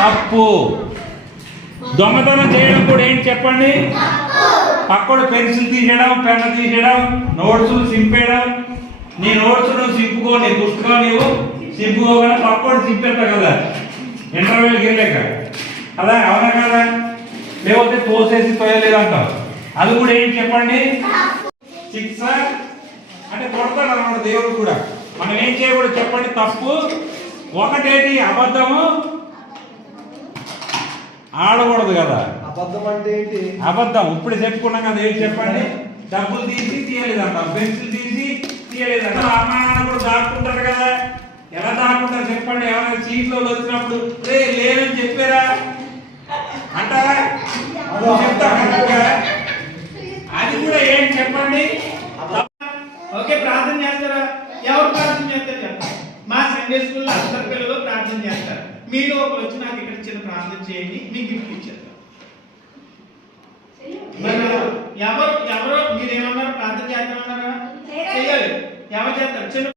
తప్పు. దొంగతనం చేయడం కూడా ఏంటి చెప్పండి? పక్కడు పెన్సిల్ తీసేయడం, పెన్ను తీసేయడం, నోట్స్ సింపేయడం. నీ నోట్స్ నువ్వు సింపుకో, నీ పుస్తకం నీవు సింపుకోగానే పక్కడు సింపేస్తా కదా ఇంటర్వ్యూకి వెళ్ళాక. అదా అవునా కదా? లేకపోతే తోసేసి తోయలేదంటావు. అది కూడా ఏంటి చెప్పండి? శిక్ష అంటే కొడతాడు అన్నమాట దేవుడు కూడా. మనం ఏం చేయకూడదు చెప్పండి? తప్పు ఒకటేంటి? అబద్ధము ఆడకూడదు కదా. అబద్ధం అంటే ఏంటి? అబద్ధం ఇప్పుడు చెప్పుకున్నాం కదా. ఏంటి చెప్పండి? డబ్బులు తీసి తీయలేదంటాం, పెన్సిల్ తీసి తీయలేదంటాం. అమ్మా నాన్న కూడా దాక్కుంటారు కదా. ఎలా దాక్కుంటారు చెప్పండి? ఎవరైనా సీట్లో వచ్చినప్పుడు లేదని చెప్పారా అంటారా? చెప్తా. అది కూడా ఏంటి చెప్పండి? ఓకే, ప్రార్థన చేస్తారా? ఎవరు ప్రార్థన చేస్తారు చెప్పండి? మా సండే స్కూల్లో అందరి పిల్లలు ప్రార్థన చేస్తారు. మీరు ఒకరు వచ్చి నాకు ఇక్కడ చిన్న ప్రార్థన చేయండి, మీకు గిఫ్ట్ ఇచ్చారు. ఎవరు మీరేమన్నారు? ప్రార్థన చేస్తామన్నారా? చేయాలి. ఎవరు చేస్తారు? చిన్న